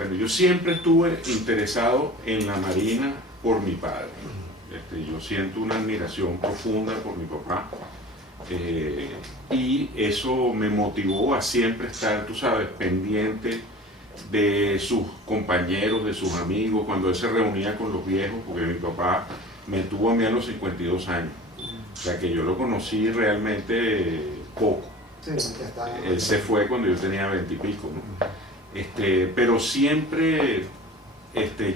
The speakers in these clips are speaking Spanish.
Bueno, yo siempre estuve interesado en la Marina por mi padre. Yo siento una admiración profunda por mi papá. Y eso me motivó a siempre estar, tú sabes, pendiente de sus compañeros, de sus amigos, cuando él se reunía con los viejos, porque mi papá me tuvo a mí a los 52 años. O sea que yo lo conocí realmente poco. Sí, ya está. Él se fue cuando yo tenía 20 y pico, ¿no? Pero siempre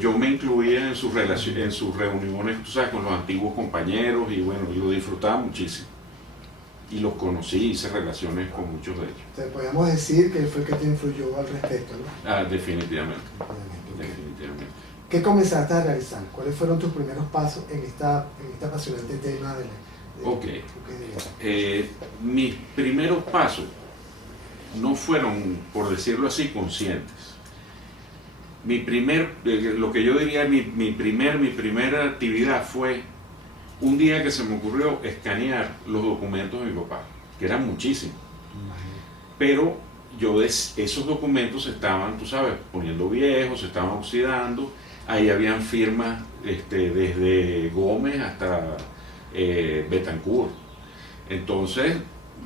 yo me incluía en sus reuniones, tú sabes, con los antiguos compañeros y bueno, y lo disfrutaba muchísimo. Y los conocí, hice relaciones con muchos de ellos. O sea, podemos decir que fue el que te influyó al respecto, ¿no? Ah, definitivamente, Ok. definitivamente. ¿Qué comenzaste a realizar? ¿Cuáles fueron tus primeros pasos en este apasionante tema de Ok. Mis primeros pasos no fueron, por decirlo así, conscientes. Lo que yo diría, mi primera actividad fue un día que se me ocurrió escanear los documentos de mi papá, que eran muchísimos. Pero esos documentos se estaban, tú sabes, poniendo viejos, se estaban oxidando. Ahí habían firmas desde Gómez hasta Betancourt. Entonces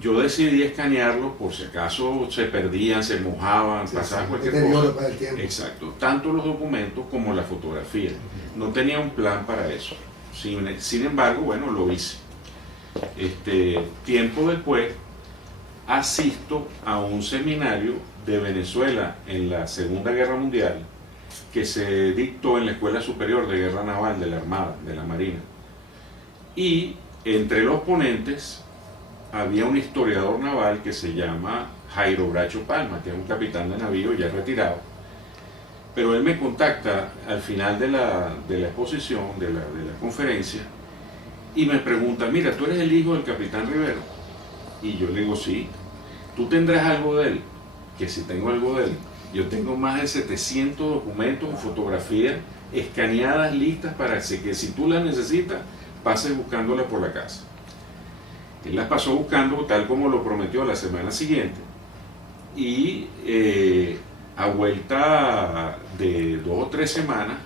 yo decidí escanearlos por si acaso se perdían, se mojaban, pasaba cualquier cosa. Para el tiempo. Exacto, tanto los documentos como la fotografía. No tenía un plan para eso. Sin embargo, bueno, lo hice. Tiempo después asisto a un seminario de Venezuela en la Segunda Guerra Mundial que se dictó en la Escuela Superior de Guerra Naval de la Armada, de la Marina. Y entre los ponentes había un historiador naval que se llama Jairo Bracho Palma, que es un capitán de navío ya retirado. Pero él me contacta al final de la exposición, de la conferencia, y me pregunta, mira, ¿tú eres el hijo del capitán Rivero? Y yo le digo, sí. ¿Tú tendrás algo de él? Que si tengo algo de él. Yo tengo más de 700 documentos y fotografías escaneadas, listas para que si tú las necesitas, pases buscándolas por la casa. Él las pasó buscando tal como lo prometió la semana siguiente. Y a vuelta de 2 o 3 semanas,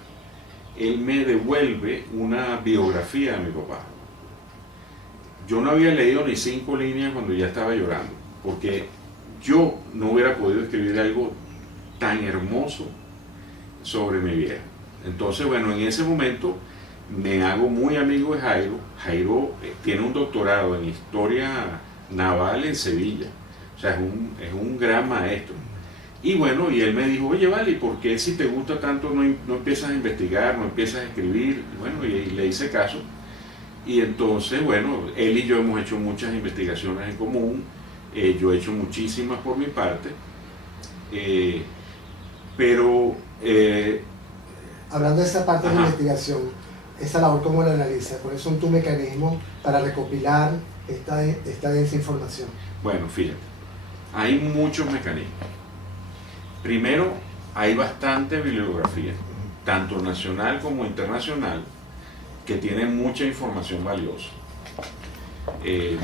él me devuelve una biografía de mi papá. Yo no había leído ni 5 líneas cuando ya estaba llorando, porque yo no hubiera podido escribir algo tan hermoso sobre mi vieja. Entonces, bueno, en ese momento me hago muy amigo de Jairo. Jairo tiene un doctorado en historia naval en Sevilla. O sea, es un gran maestro. Y bueno, y él me dijo, oye, vale, ¿por qué si te gusta tanto no empiezas a investigar, no empiezas a escribir? Y bueno, y le hice caso. Y entonces, bueno, él y yo hemos hecho muchas investigaciones en común. Yo he hecho muchísimas por mi parte. Pero... hablando de esa parte de Ajá. investigación, esa labor, ¿cómo la analizas? ¿Cuáles son tus mecanismos para recopilar esta densa información? Bueno, fíjate, hay muchos mecanismos. Primero, hay bastante bibliografía, tanto nacional como internacional, que tiene mucha información valiosa.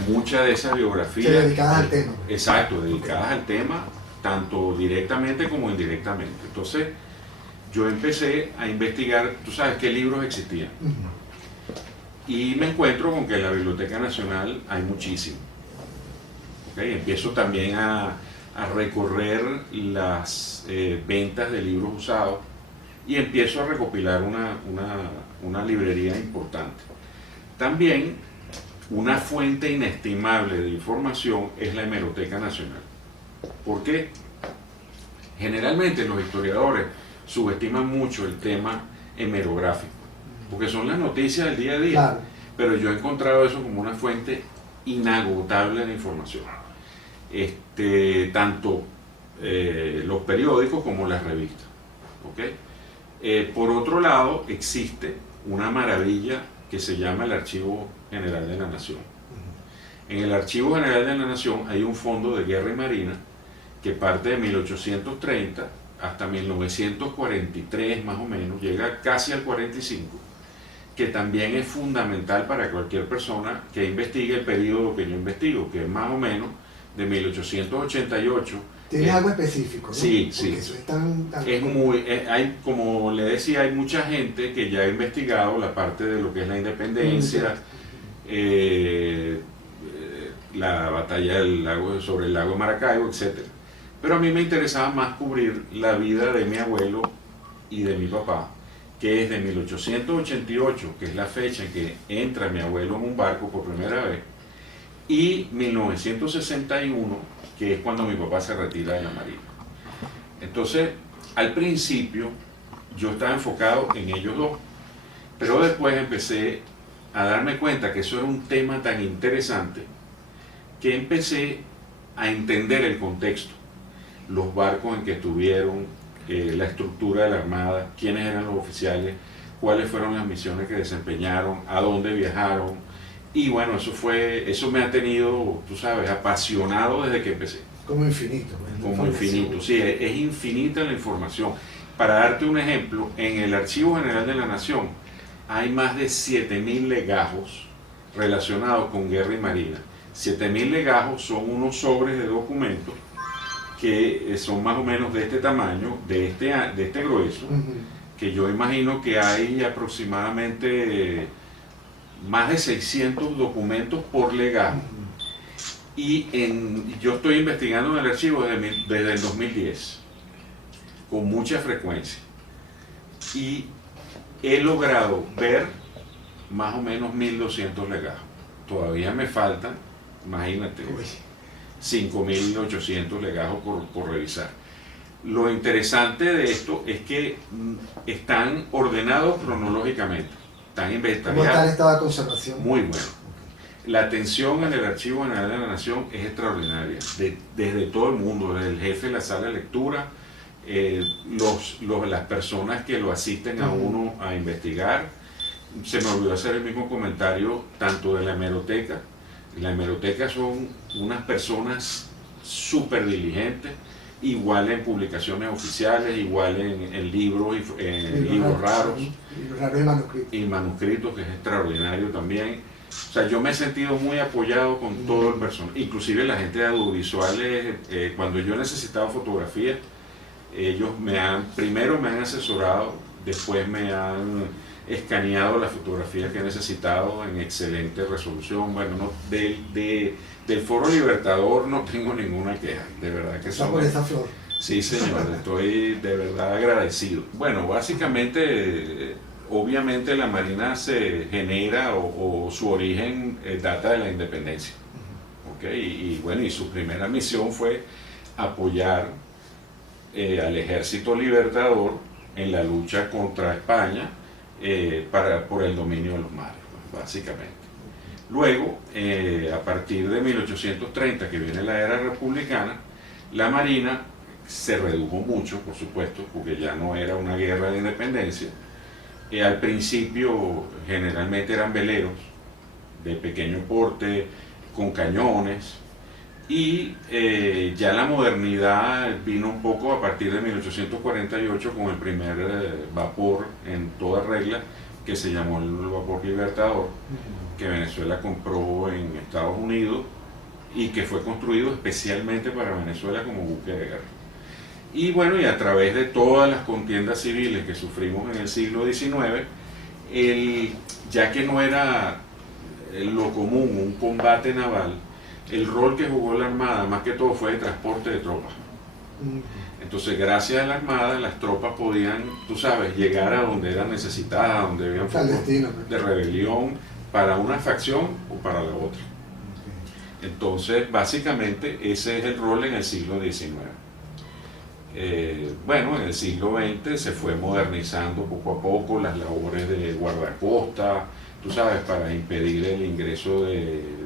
Mucha de esa biografía... Dedicadas al tema. Exacto, dedicadas al tema, tanto directamente como indirectamente. Entonces, yo empecé a investigar, tú sabes qué libros existían. Y me encuentro con que en la Biblioteca Nacional hay muchísimos. ¿Okay? Empiezo también a recorrer las ventas de libros usados y empiezo a recopilar una librería importante. También una fuente inestimable de información es la Hemeroteca Nacional. ¿Por qué? Generalmente los historiadores subestiman mucho el tema hemerográfico, porque son las noticias del día a día. Claro. Pero yo he encontrado eso como una fuente inagotable de información. Tanto los periódicos como las revistas. ¿Okay? Por otro lado, existe una maravilla que se llama el Archivo General de la Nación. En el Archivo General de la Nación hay un fondo de guerra y marina que parte de 1830 hasta 1943 más o menos, llega casi al 45, que también es fundamental para cualquier persona que investigue el periodo que yo investigo, que es más o menos de 1888 ¿Tienes algo específico, no? Sí, Porque sí. eso es tan Es muy, hay, como le decía, hay mucha gente que ya ha investigado la parte de lo que es la independencia, la batalla del lago, sobre el lago de Maracaibo, etc. Pero a mí me interesaba más cubrir la vida de mi abuelo y de mi papá, que es de 1888, que es la fecha en que entra mi abuelo en un barco por primera vez, y 1961, que es cuando mi papá se retira de la Marina. Entonces, al principio, yo estaba enfocado en ellos dos, pero después empecé a darme cuenta que eso era un tema tan interesante que empecé a entender el contexto, los barcos en que estuvieron, la estructura de la Armada, quiénes eran los oficiales, cuáles fueron las misiones que desempeñaron, a dónde viajaron, y bueno, eso me ha tenido, tú sabes, apasionado desde que empecé. como infinito. Pues, Como infinito, sí, es infinita la información. Para darte un ejemplo, en el Archivo General de la Nación hay más de 7.000 legajos relacionados con guerra y marina. 7.000 legajos son unos sobres de documentos que son más o menos de este tamaño, de este grueso, que yo imagino que hay aproximadamente más de 600 documentos por legajo. Y yo estoy investigando en el archivo desde el 2010, con mucha frecuencia. Y he logrado ver más o menos 1.200 legajos. Todavía me faltan, imagínate, 5.800 legajos por revisar. Lo interesante de esto es que están ordenados cronológicamente, están investigados. ¿Cómo está el estado de conservación? Muy bueno. La atención en el Archivo General de la Nación es extraordinaria, desde todo el mundo, desde el jefe de la sala de lectura, las personas que lo asisten a uno a investigar. Se me olvidó hacer el mismo comentario tanto de la hemeroteca. La hemeroteca son unas personas súper diligentes, igual en publicaciones oficiales, igual en libros, libros raros. Libros raros y manuscritos. Y manuscritos, que es extraordinario también. O sea, yo me he sentido muy apoyado con todo el personal, inclusive la gente de audiovisuales. Cuando yo necesitaba fotografía, ellos primero me han asesorado, después me han escaneado las fotografías que he necesitado en excelente resolución. Bueno, del Foro Libertador no tengo ninguna queja, de verdad que son... por esa flor. Sí, señor, estoy de verdad agradecido. Bueno, básicamente, obviamente la Marina se genera o su origen data de la independencia. ¿Okay? Y bueno, y su primera misión fue apoyar al Ejército Libertador en la lucha contra España por el dominio de los mares, básicamente. Luego, a partir de 1830, que viene la era republicana, la Marina se redujo mucho, por supuesto, porque ya no era una guerra de independencia. Al principio generalmente eran veleros de pequeño porte, con cañones, y ya la modernidad vino un poco a partir de 1848 con el primer vapor en toda regla, que se llamó el vapor Libertador, que Venezuela compró en Estados Unidos y que fue construido especialmente para Venezuela como buque de guerra. Y bueno, y a través de todas las contiendas civiles que sufrimos en el siglo XIX, ya que no era lo común un combate naval, el rol que jugó la Armada más que todo fue de transporte de tropas. Entonces, gracias a la Armada, las tropas podían, tú sabes, llegar a donde eran necesitadas, donde habían focos de rebelión para una facción o para la otra. Entonces, básicamente, ese es el rol en el siglo XIX. Bueno, en el siglo XX se fue modernizando poco a poco las labores de guardacosta, tú sabes, para impedir el ingreso de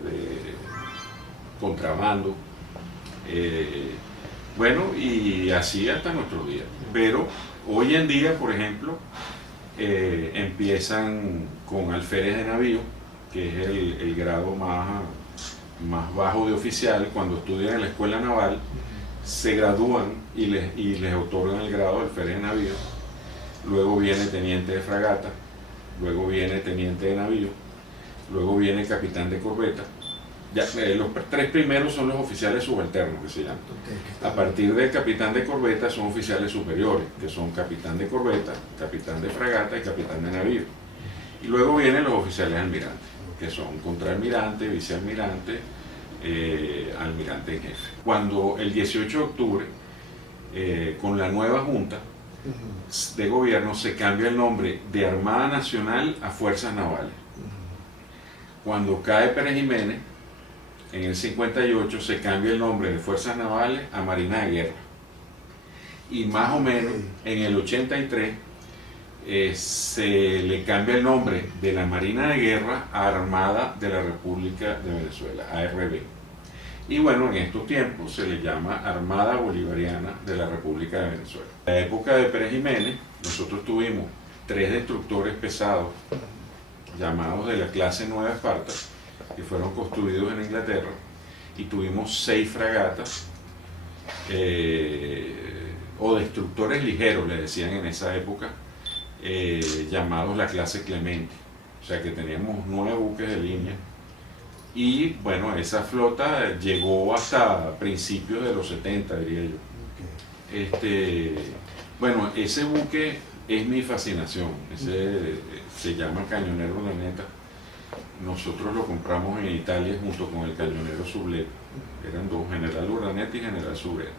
contrabando. Bueno, y así hasta nuestros días. Pero hoy en día, por ejemplo, empiezan con alférez de navío, que es el grado más bajo de oficial. Cuando estudian en la escuela naval, se gradúan y les otorgan el grado de alférez de navío. Luego viene teniente de fragata, luego viene teniente de navío, luego viene capitán de corbeta, Ya, los tres primeros son los oficiales subalternos, que se llaman. Okay, A partir del capitán de corbeta son oficiales superiores, que son capitán de corbeta, capitán de fragata y capitán de navío. Y luego vienen los oficiales almirantes, que son contraalmirante, vicealmirante, almirante en jefe. Cuando el 18 de octubre, con la nueva junta de gobierno, se cambia el nombre de Armada Nacional a Fuerzas Navales. Cuando cae Pérez Jiménez, en el 58 se cambia el nombre de Fuerzas Navales a Marina de Guerra. Y más o menos en el 83 se le cambia el nombre de la Marina de Guerra a Armada de la República de Venezuela, ARB. Y bueno, en estos tiempos se le llama Armada Bolivariana de la República de Venezuela. En la época de Pérez Jiménez, nosotros tuvimos 3 destructores pesados llamados de la clase Nueva Esparta, que fueron construidos en Inglaterra, y tuvimos 6 fragatas o destructores ligeros, le decían en esa época, llamados la clase Clemente. O sea que teníamos 9 buques de línea, y bueno, esa flota llegó hasta principios de los 70, diría yo. Bueno, ese buque es mi fascinación, se llama Cañonero Urdaneta. Nosotros lo compramos en Italia junto con el Cañonero Sublette. Eran dos, General Urdaneta y General Sublette.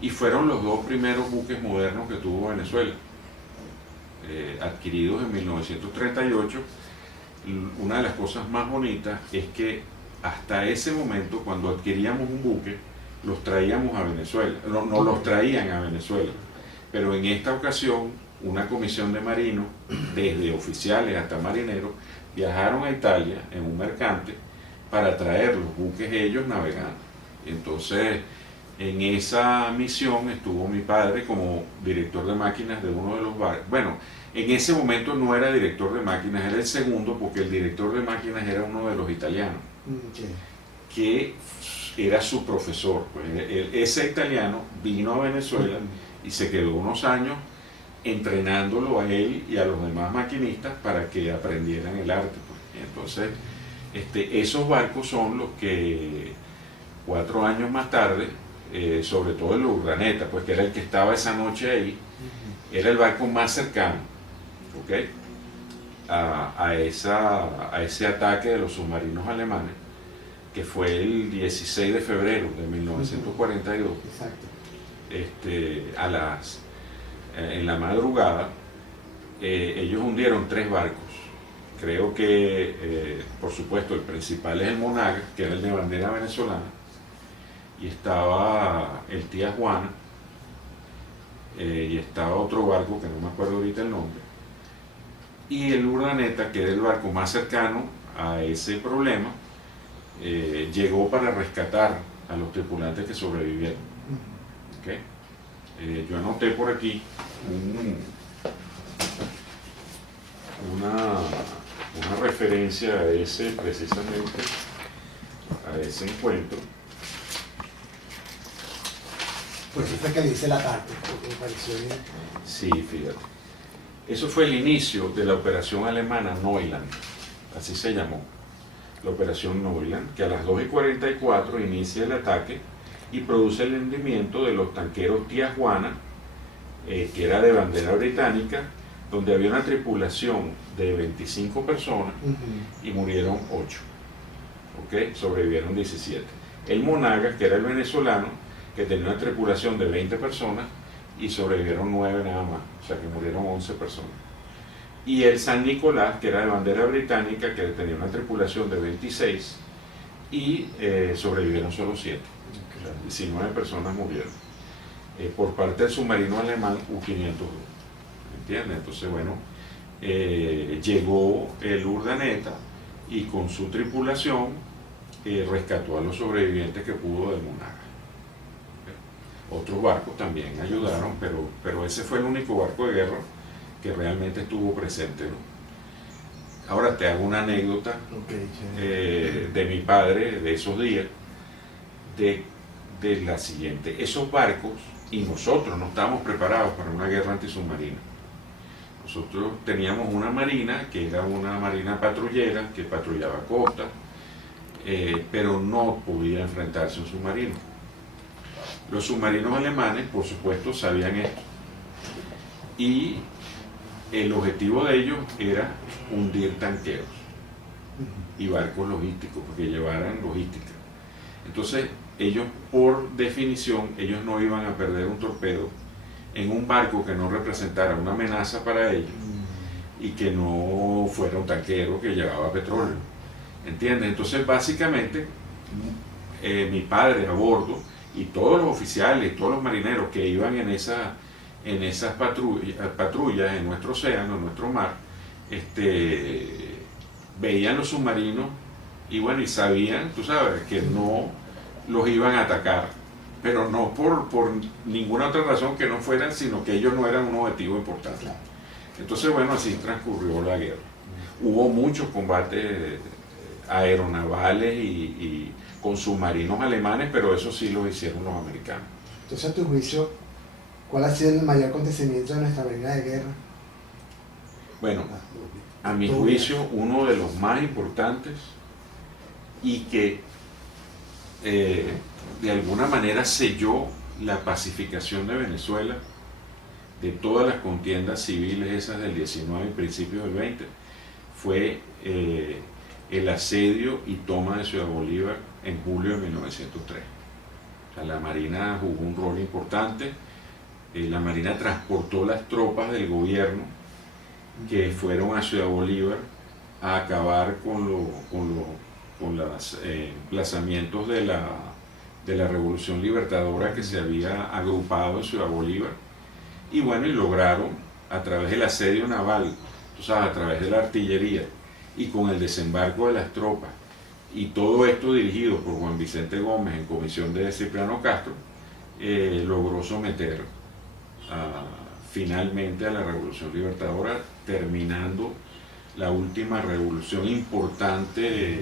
Y fueron los 2 primeros buques modernos que tuvo Venezuela, adquiridos en 1938. Una de las cosas más bonitas es que hasta ese momento, cuando adquiríamos un buque, los traíamos a Venezuela, no los traían a Venezuela, pero en esta ocasión una comisión de marinos, desde oficiales hasta marineros, viajaron a Italia en un mercante para traer los buques ellos navegando. Entonces, en esa misión estuvo mi padre como director de máquinas de uno de los barcos. Bueno, en ese momento no era director de máquinas, era el segundo, porque el director de máquinas era uno de los italianos, que era su profesor. Pues, ese italiano vino a Venezuela y se quedó unos años entrenándolo a él y a los demás maquinistas para que aprendieran el arte. Pues. Entonces, esos barcos son los que 4 años más tarde, sobre todo el Urdaneta, pues, que era el que estaba esa noche ahí, era el barco más cercano, ¿okay?, a ese ataque de los submarinos alemanes, que fue el 16 de febrero de 1942. Exacto. En la madrugada, ellos hundieron 3 barcos. Creo que, por supuesto, el principal es el Monagas, que era el de bandera venezolana, y estaba el Tía Juana, y estaba otro barco que no me acuerdo ahorita el nombre, y el Urdaneta, que era el barco más cercano a ese problema, llegó para rescatar a los tripulantes que sobrevivieron. ¿Okay? Yo anoté por aquí una referencia a ese, precisamente, a ese encuentro. Pues eso fue que le hice el ataque, porque me pareció bien. Sí, fíjate. Eso fue el inicio de la operación alemana Neuland, así se llamó, la operación Neuland, que a las 2:44 inicia el ataque y produce el hundimiento de los tanqueros Tía Juana, que era de bandera británica, donde había una tripulación de 25 personas y murieron 8. ¿Okay? Sobrevivieron 17. El Monagas, que era el venezolano, que tenía una tripulación de 20 personas y sobrevivieron 9 nada más, o sea que murieron 11 personas. Y el San Nicolás, que era de bandera británica, que tenía una tripulación de 26 y sobrevivieron solo 7. O sea, 19 personas murieron. Por parte del submarino alemán U-502. ¿Entiendes? Entonces, bueno, llegó el Urdaneta y con su tripulación rescató a los sobrevivientes que pudo del Monagas. Otros barcos también ayudaron, pero ese fue el único barco de guerra que realmente estuvo presente, ¿no? Ahora te hago una anécdota de mi padre de esos días, de la siguiente. Esos barcos, y nosotros no estábamos preparados para una guerra antisubmarina. Nosotros teníamos una marina que era una marina patrullera que patrullaba costa, pero no podía enfrentarse a un submarino. Los submarinos alemanes, por supuesto, sabían esto, y el objetivo de ellos era hundir tanqueros y barcos logísticos, porque llevaran logística. Entonces, ellos, por definición, ellos no iban a perder un torpedo en un barco que no representara una amenaza para ellos y que no fuera un tanquero que llevaba petróleo. ¿Entiendes? Entonces, básicamente, mi padre a bordo y todos los oficiales y todos los marineros que iban en esas patrullas en nuestro océano, en nuestro mar, veían los submarinos y bueno, y sabían, tú sabes, que no los iban a atacar, pero no por ninguna otra razón que no fueran, sino que ellos no eran un objetivo importante. Entonces, bueno, así transcurrió la guerra. Hubo muchos combates aeronavales y con submarinos alemanes, pero eso sí lo hicieron los americanos. Entonces, a tu juicio, ¿cuál ha sido el mayor acontecimiento de nuestra Marina de Guerra? Bueno, a mi juicio, uno de los más importantes y que de alguna manera selló la pacificación de Venezuela de todas las contiendas civiles esas del 19 y principios del 20, fue el asedio y toma de Ciudad Bolívar en julio de 1903. O sea, la Marina jugó un rol importante. La Marina transportó las tropas del gobierno que fueron a Ciudad Bolívar a acabar con los emplazamientos de la Revolución Libertadora que se había agrupado en Ciudad Bolívar. Y bueno, y lograron, a través del asedio naval, tú sabes, a través de la artillería y con el desembarco de las tropas, y todo esto dirigido por Juan Vicente Gómez en comisión de Cipriano Castro, logró someter finalmente a la Revolución Libertadora, terminando la última revolución importante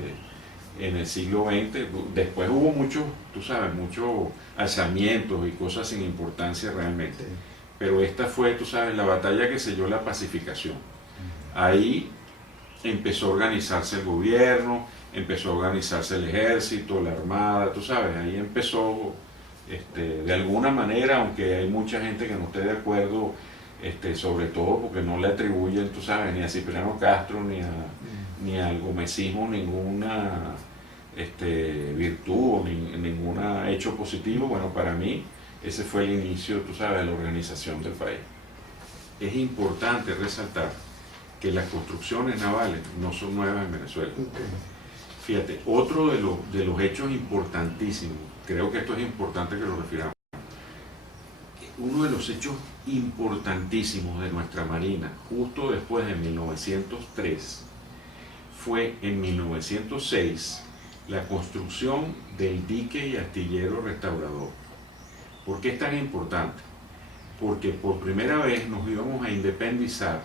en el siglo XX. Después hubo muchos, tú sabes, muchos alzamientos y cosas sin importancia realmente. Pero esta fue, tú sabes, la batalla que selló la pacificación. Ahí empezó a organizarse el gobierno, empezó a organizarse el ejército, la armada, tú sabes, ahí empezó, de alguna manera, aunque hay mucha gente que no esté de acuerdo, sobre todo porque no le atribuyen, tú sabes, ni a Cipriano Castro, ni al gomecismo ninguna virtud o ningún hecho positivo. Bueno, para mí ese fue el inicio, tú sabes, de la organización del país. Es importante resaltar que las construcciones navales no son nuevas en Venezuela. Fíjate, otro de los hechos importantísimos, creo que esto es importante que lo refiramos, uno de los hechos importantísimos de nuestra Marina, justo después de 1903, fue en 1906 la construcción del dique y astillero Restaurador. ¿Por qué es tan importante? Porque por primera vez nos íbamos a independizar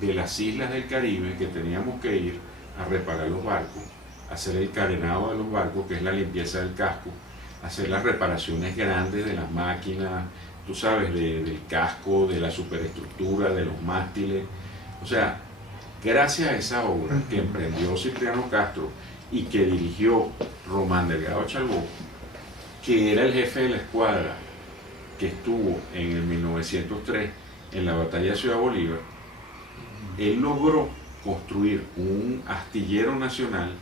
de las islas del Caribe, que teníamos que ir a reparar los barcos, hacer el carenado de los barcos, que es la limpieza del casco, hacer las reparaciones grandes de las máquinas, tú sabes, del casco, de la superestructura, de los mástiles. O sea, gracias a esa obra que emprendió Cipriano Castro y que dirigió Román Delgado Chalbó, que era el jefe de la escuadra que estuvo en el 1903 en la batalla de Ciudad Bolívar, él logró construir un astillero nacional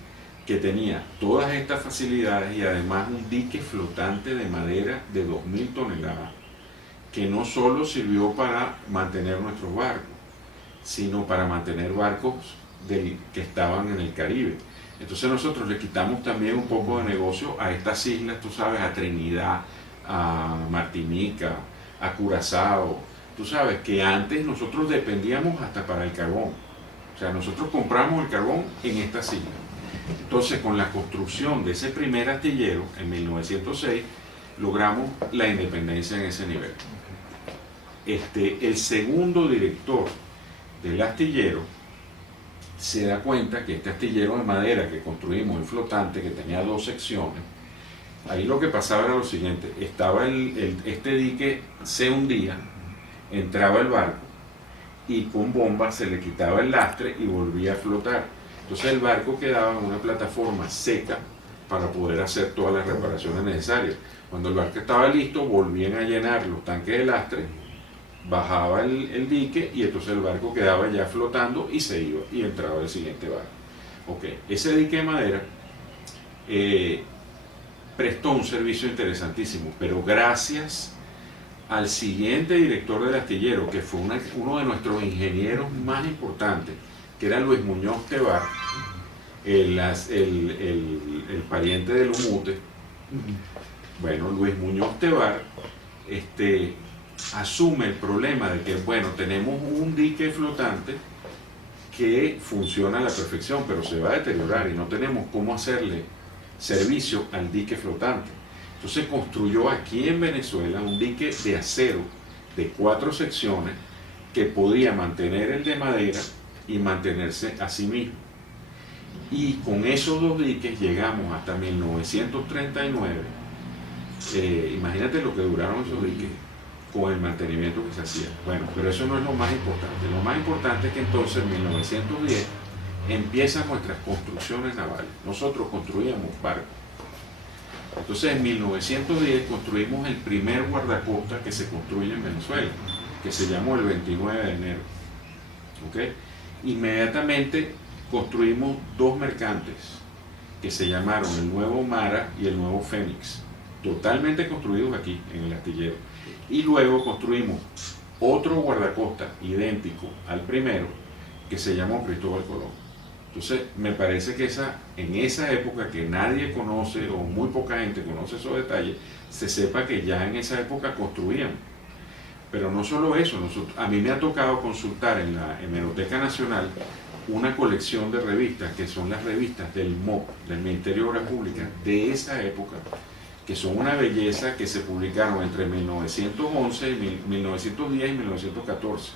que tenía todas estas facilidades y además un dique flotante de madera de 2000 toneladas, que no solo sirvió para mantener nuestros barcos, sino para mantener barcos que estaban en el Caribe. Entonces nosotros le quitamos también un poco de negocio a estas islas, tú sabes, a Trinidad, a Martinica, a Curazao. Tú sabes que antes nosotros dependíamos hasta para el carbón. O sea, nosotros compramos el carbón en estas islas. Entonces, con la construcción de ese primer astillero en 1906, logramos la independencia en ese nivel. El segundo director del astillero se da cuenta que este astillero de madera que construimos, el flotante, que tenía 2 secciones, ahí lo que pasaba era lo siguiente: estaba este dique se hundía, entraba el barco y con bomba se le quitaba el lastre y volvía a flotar. Entonces el barco quedaba en una plataforma seca para poder hacer todas las reparaciones necesarias. Cuando el barco estaba listo, volvían a llenar los tanques de lastre, bajaba el dique y entonces el barco quedaba ya flotando y se iba y entraba el siguiente barco. Ok, ese dique de madera prestó un servicio interesantísimo, pero gracias al siguiente director del astillero, que fue uno de nuestros ingenieros más importantes, que era Luis Muñoz Tebar, el pariente del Umute. Bueno, Luis Muñoz Tebar asume el problema de que, bueno, tenemos un dique flotante que funciona a la perfección, pero se va a deteriorar y no tenemos cómo hacerle servicio al dique flotante. Entonces construyó aquí en Venezuela un dique de acero de 4 secciones que podía mantener el de madera y mantenerse a sí mismo. Y con esos 2 diques llegamos hasta 1939. Imagínate lo que duraron esos diques con el mantenimiento que se hacía. Bueno, pero eso no es lo más importante. Lo más importante es que entonces en 1910 empiezan nuestras construcciones navales. Nosotros construíamos barcos. Entonces en 1910 construimos el primer guardacosta que se construye en Venezuela, que se llamó el 29 de enero. ¿Okay? Inmediatamente construimos 2 mercantes que se llamaron el Nuevo Mara y el Nuevo Fénix, totalmente construidos aquí en el astillero. Y luego construimos otro guardacosta idéntico al primero que se llamó Cristóbal Colón. Entonces me parece que en esa época que nadie conoce o muy poca gente conoce esos detalles, se sepa que ya en esa época construían. Pero no solo eso, a mí me ha tocado consultar en la Hemeroteca Nacional una colección de revistas que son las revistas del MOP, del Ministerio de Obras Públicas, de esa época, que son una belleza, que se publicaron entre 1911, 1910 y 1914.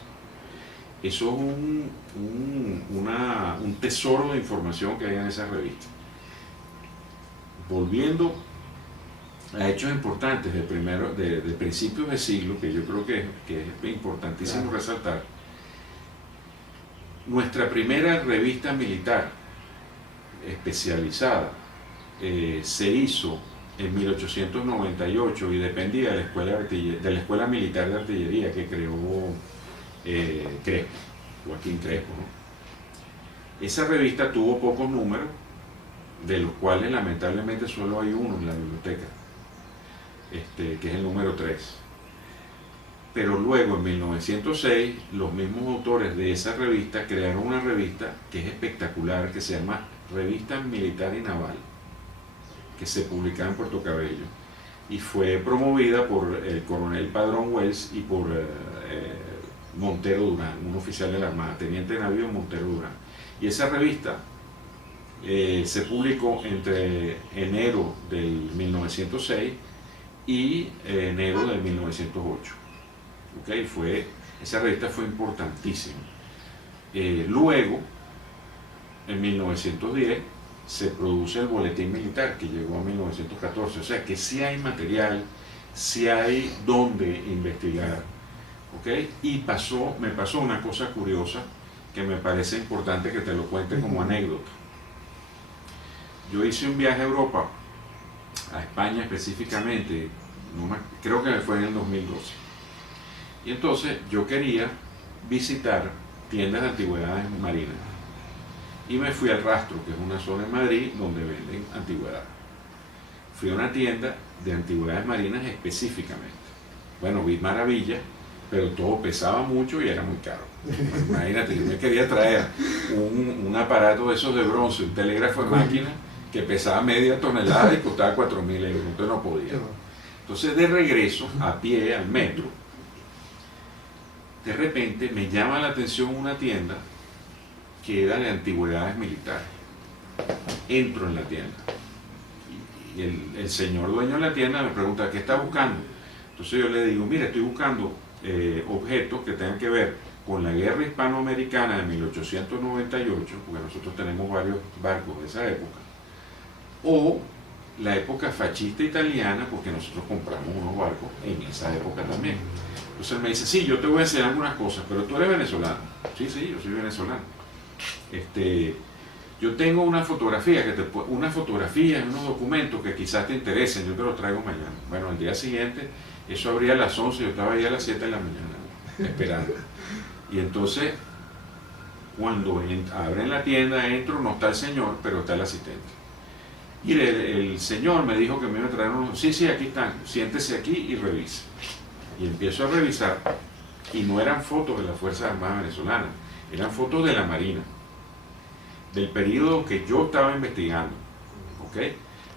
Eso es un tesoro de información que hay en esa revista. Volviendo a hechos importantes de principios de siglo, que yo creo que es importantísimo resaltar, nuestra primera revista militar especializada se hizo en 1898 y dependía de la Escuela Militar de Artillería que creó Crespo, Joaquín Crespo, ¿no? Esa revista tuvo pocos números, de los cuales lamentablemente solo hay uno en la biblioteca, que es el número 3. Pero luego en 1906 los mismos autores de esa revista crearon una revista que es espectacular, que se llama Revista Militar y Naval, que se publicaba en Puerto Cabello y fue promovida por el coronel Padrón Wells y por Montero Durán, un oficial de la Armada, teniente de navío Montero Durán. Y esa revista se publicó entre enero del 1906 y enero del 1908. ¿Okay? Esa revista fue importantísima. Luego, en 1910, se produce el Boletín Militar, que llegó a 1914. O sea que sí hay material, sí hay donde investigar. ¿Okay? Y me pasó una cosa curiosa que me parece importante que te lo cuente como anécdota. Yo hice un viaje a Europa, a España específicamente, creo que fue en el 2012. Y entonces yo quería visitar tiendas de antigüedades marinas. Y me fui al Rastro, que es una zona en Madrid donde venden antigüedades. Fui a una tienda de antigüedades marinas específicamente. Bueno, vi maravillas, pero todo pesaba mucho y era muy caro. Imagínate, yo me quería traer un aparato de esos de bronce, un telégrafo de máquina, que pesaba media tonelada y costaba 4.000 euros, entonces no podía. Entonces de regreso, a pie, al metro, de repente me llama la atención una tienda que era de antigüedades militares. Entro en la tienda y el señor dueño de la tienda me pregunta, ¿qué está buscando? Entonces yo le digo, mira, estoy buscando objetos que tengan que ver con la guerra hispanoamericana de 1898, porque nosotros tenemos varios barcos de esa época, o la época fascista italiana, porque nosotros compramos unos barcos en esa época también. Entonces él me dice, sí, yo te voy a enseñar algunas cosas, pero tú eres venezolano. Sí, yo soy venezolano. yo tengo una fotografía, una fotografía en unos documentos que quizás te interesen, yo te los traigo mañana. Bueno, el día siguiente, eso abría a las 11, yo estaba ahí a las 7 de la mañana, esperando. Y entonces, cuando abren la tienda, entro, no está el señor, pero está el asistente. Y el señor me dijo que me iba a traer unos, sí, aquí están, siéntese aquí y revise. Y empiezo a revisar, y no eran fotos de las Fuerzas Armadas Venezolanas, eran fotos de la Marina, del periodo que yo estaba investigando, ¿ok?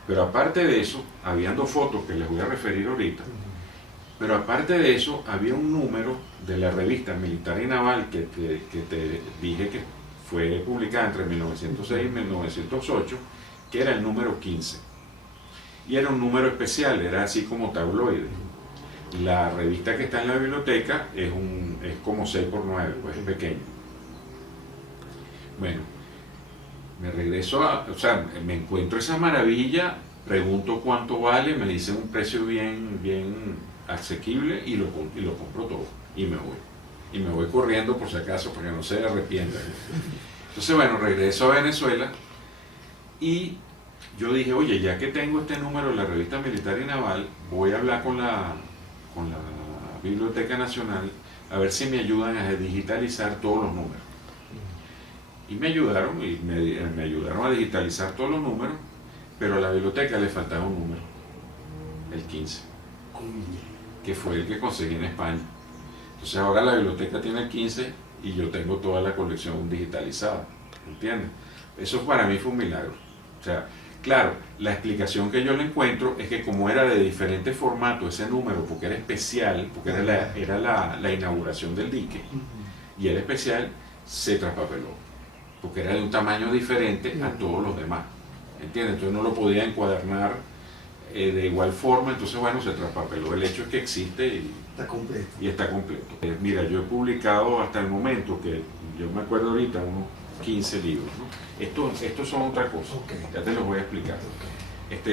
Pero aparte de eso, habían dos fotos que les voy a referir ahorita, pero aparte de eso, había un número de la revista Militar y Naval que te dije que fue publicada entre 1906 y 1908, que era el número 15. Y era un número especial, era así como tabloide. La revista que está en la biblioteca es como 6x9, pues es pequeño. Bueno, me regreso me encuentro esa maravilla, pregunto cuánto vale, me dicen un precio bien asequible y lo compro todo y me voy. Y me voy corriendo por si acaso para que no se arrepientan. Entonces, bueno, regreso a Venezuela y yo dije, oye, ya que tengo este número de la revista Militar y Naval, voy a hablar con la Biblioteca Nacional a ver si me ayudan a digitalizar todos los números. Y me ayudaron, me ayudaron a digitalizar todos los números, pero a la biblioteca le faltaba un número, el 15, que fue el que conseguí en España. Entonces ahora la biblioteca tiene el 15 y yo tengo toda la colección digitalizada, ¿entiendes? Eso para mí fue un milagro. O sea, claro, la explicación que yo le encuentro es que como era de diferente formato ese número, porque era especial, porque era la inauguración del dique, y era especial, se traspapeló, porque era de un tamaño diferente a todos los demás, ¿entiendes? Entonces no lo podía encuadernar de igual forma, entonces bueno, se traspapeló. El hecho es que existe y está completo. Mira, yo he publicado hasta el momento, que yo me acuerdo ahorita, unos 15 libros, ¿no? Estos son otra cosa, ya te los voy a explicar.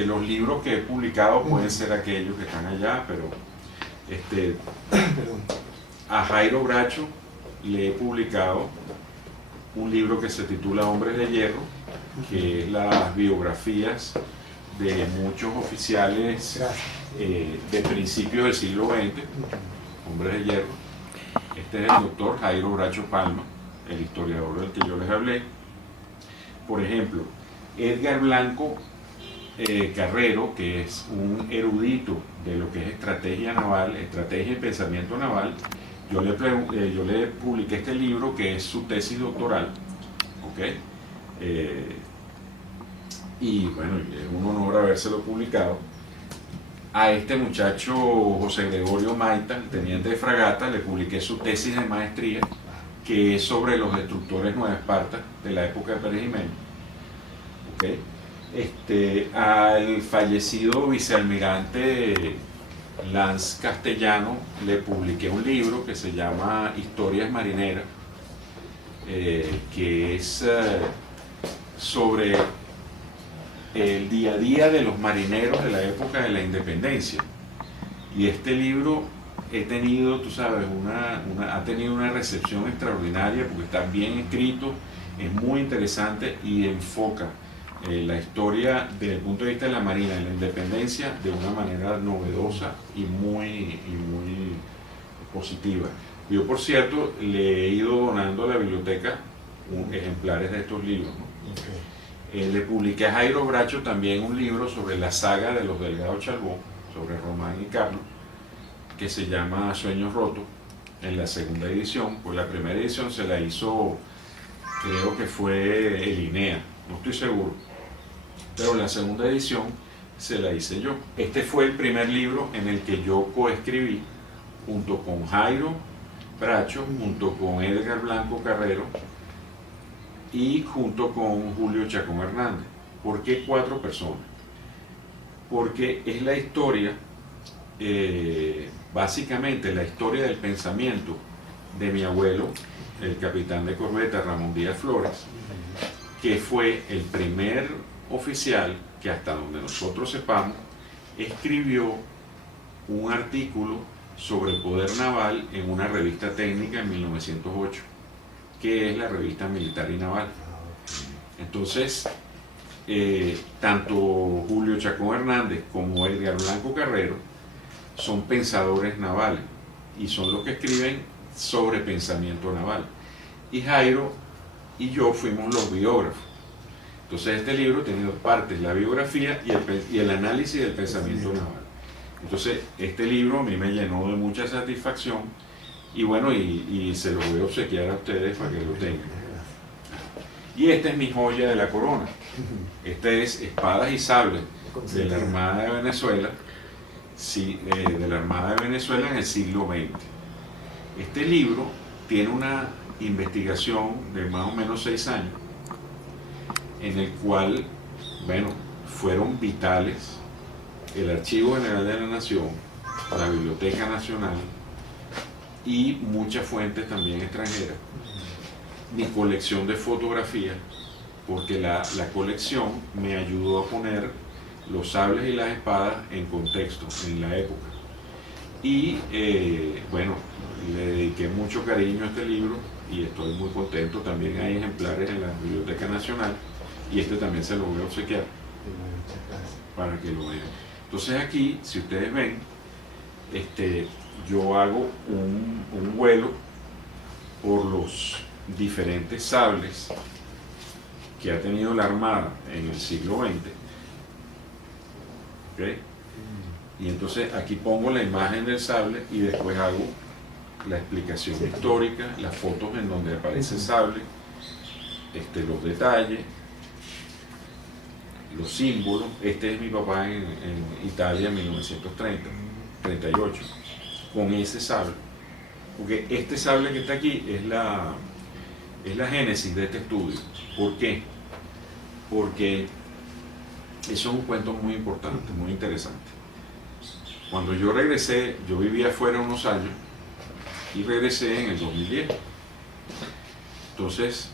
Los libros que he publicado pueden ser aquellos que están allá, pero a Jairo Bracho le he publicado un libro que se titula Hombres de Hierro, que es las biografías de muchos oficiales de principios del siglo XX, Hombres de Hierro. Este es el doctor Jairo Bracho Palma, el historiador del que yo les hablé. Por ejemplo, Edgar Blanco Carrero, que es un erudito de lo que es estrategia naval, estrategia y pensamiento naval, yo le publiqué este libro que es su tesis doctoral, ¿ok? Y bueno, es un honor habérselo publicado. A este muchacho José Gregorio Maita, teniente de fragata, le publiqué su tesis de maestría, que es sobre los destructores Nueva Esparta de la época de Pérez Jiménez. ¿Okay? Al fallecido vicealmirante Lance Castellano le publiqué un libro que se llama Historias Marineras, que es sobre el día a día de los marineros de la época de la independencia. Y este libro he tenido, tú sabes, ha tenido una recepción extraordinaria porque está bien escrito, es muy interesante y enfoca la historia desde el punto de vista de la Marina, de la independencia, de una manera novedosa y muy positiva. Yo, por cierto, le he ido donando a la biblioteca ejemplares de estos libros, ¿no? Le publiqué a Jairo Bracho también un libro sobre la saga de los Delgado Chalbón, sobre Román y Carlos, que se llama Sueños Rotos, en la segunda edición. Pues la primera edición se la hizo, creo que fue el INEA, no estoy seguro, pero la segunda edición se la hice yo. Este fue el primer libro en el que yo coescribí junto con Jairo Bracho, junto con Edgar Blanco Carrero y junto con Julio Chacón Hernández. ¿Por qué 4 personas? Porque es la historia, básicamente la historia del pensamiento de mi abuelo, el capitán de corbeta Ramón Díaz Flores, que fue el primer oficial que, hasta donde nosotros sepamos, escribió un artículo sobre el poder naval en una revista técnica en 1908, que es la revista Militar y Naval. Entonces, tanto Julio Chacón Hernández como Edgar Blanco Carrero son pensadores navales y son los que escriben sobre pensamiento naval. Y Jairo y yo fuimos los biógrafos. Entonces este libro tiene dos partes, la biografía y el análisis del pensamiento naval. Entonces este libro a mí me llenó de mucha satisfacción y bueno, y se lo voy a obsequiar a ustedes para que lo tengan. Y esta es mi joya de la corona. Esta es Espadas y Sables de la Armada de Venezuela, sí, de la Armada de Venezuela en el siglo XX. Este libro tiene una investigación de más o menos 6 años, en el cual, bueno, fueron vitales el Archivo General de la Nación, la Biblioteca Nacional y muchas fuentes también extranjeras. Mi colección de fotografías, porque la colección me ayudó a poner los sables y las espadas en contexto, en la época. Y bueno, le dediqué mucho cariño a este libro y estoy muy contento. También hay ejemplares en la Biblioteca Nacional y este también se lo voy a obsequiar para que lo vean. Entonces aquí, si ustedes ven, yo hago un vuelo por los diferentes sables que ha tenido la Armada en el siglo XX. ¿Okay? Y entonces aquí pongo la imagen del sable y después hago la explicación histórica, las fotos en donde aparece el sable, los detalles, los símbolos. Este es mi papá en Italia en 1930, 38, con ese sable. Porque este sable que está aquí es la génesis de este estudio. ¿Por qué? Porque eso es un cuento muy importante, muy interesante. Cuando yo regresé, yo vivía afuera unos años y regresé en el 2010. Entonces,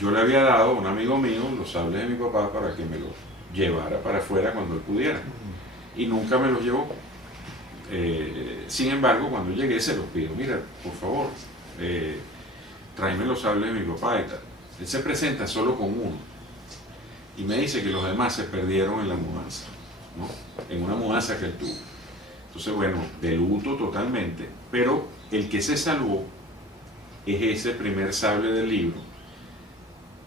yo le había dado a un amigo mío los sables de mi papá para que me los llevara para afuera cuando él pudiera. Y nunca me los llevó. Sin embargo, cuando llegué se los pido, mira, por favor, tráeme los sables de mi papá y tal. Él se presenta solo con uno y me dice que los demás se perdieron en la mudanza, ¿no? En una mudanza que él tuvo. Entonces, bueno, de luto totalmente, pero el que se salvó es ese primer sable del libro,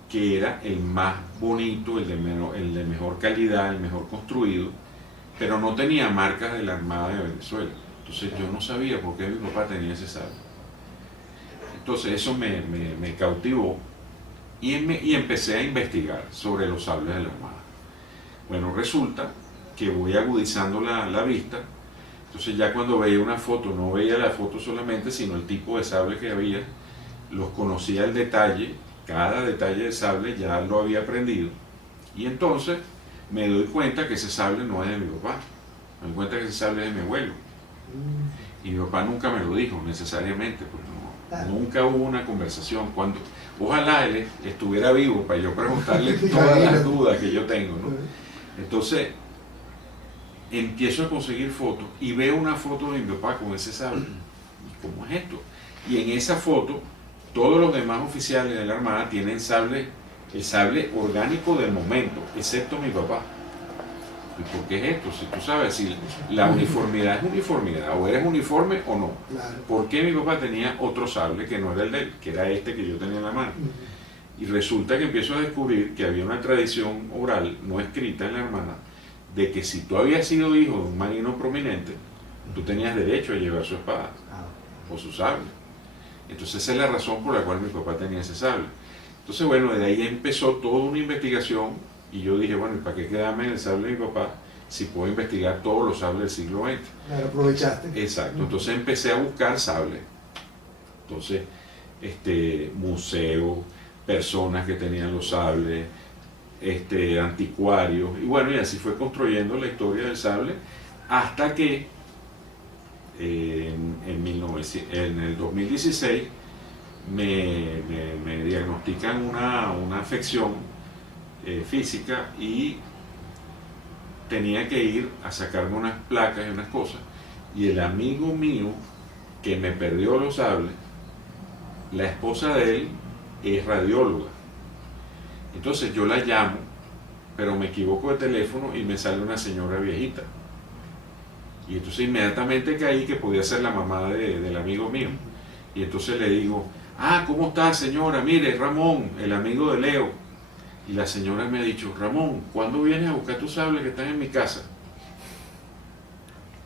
que era el más bonito, el de mejor calidad, el mejor construido, pero no tenía marcas de la Armada de Venezuela. Entonces yo no sabía por qué mi papá tenía ese sable. Entonces eso me cautivó y empecé a investigar sobre los sables de la Armada. Bueno, resulta que voy agudizando la vista. Entonces ya cuando veía una foto, no veía la foto solamente, sino el tipo de sable que había, los conocía al detalle, cada detalle del sable ya lo había aprendido, y entonces me doy cuenta que ese sable no es de mi papá, me doy cuenta que ese sable es de mi abuelo, y mi papá nunca me lo dijo necesariamente, porque nunca hubo una conversación. Ojalá él estuviera vivo para yo preguntarle todas las dudas que yo tengo, ¿no? Entonces empiezo a conseguir fotos y veo una foto de mi papá con ese sable. ¿Y cómo es esto? Y en esa foto todos los demás oficiales de la Armada tienen el sable orgánico del momento, excepto mi papá. ¿Y por qué es esto? Si tú sabes, si la uniformidad es uniformidad, o eres uniforme o no. ¿Por qué mi papá tenía otro sable que no era el de él, que era este que yo tenía en la mano? Y resulta que empiezo a descubrir que había una tradición oral, no escrita en la Armada, de que si tú habías sido hijo de un marino prominente, tú tenías derecho a llevar su espada o su sable. Entonces esa es la razón por la cual mi papá tenía ese sable. Entonces bueno, de ahí empezó toda una investigación y yo dije, bueno, ¿y para qué quedarme en el sable de mi papá si puedo investigar todos los sables del siglo XX? Claro, aprovechaste. Exacto, entonces empecé a buscar sables. Entonces, museos, personas que tenían los sables, anticuarios, y bueno, y así fue construyendo la historia del sable hasta que en el 2016 me diagnostican una afección física y tenía que ir a sacarme unas placas y unas cosas, y el amigo mío que me perdió los sables, la esposa de él es radióloga, Entonces yo la llamo, pero me equivoco de teléfono y me sale una señora viejita. Y entonces inmediatamente caí que podía ser la mamá del amigo mío. Y entonces le digo, ah, ¿cómo está, señora? Mire, Ramón, el amigo de Leo. Y la señora me ha dicho, Ramón, ¿cuándo vienes a buscar tus sables que están en mi casa?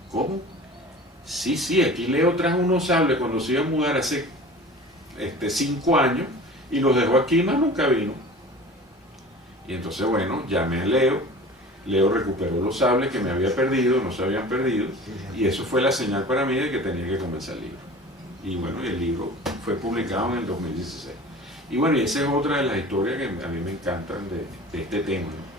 ¿Cómo? Sí, aquí Leo trajo unos sables cuando se iba a mudar hace 5 años y los dejó aquí, más nunca vino. Y entonces, bueno, llamé a Leo. Leo recuperó los sables que me había perdido, no se habían perdido, y eso fue la señal para mí de que tenía que comenzar el libro. Y bueno, el libro fue publicado en el 2016. Y bueno, y esa es otra de las historias que a mí me encantan de este tema, ¿no?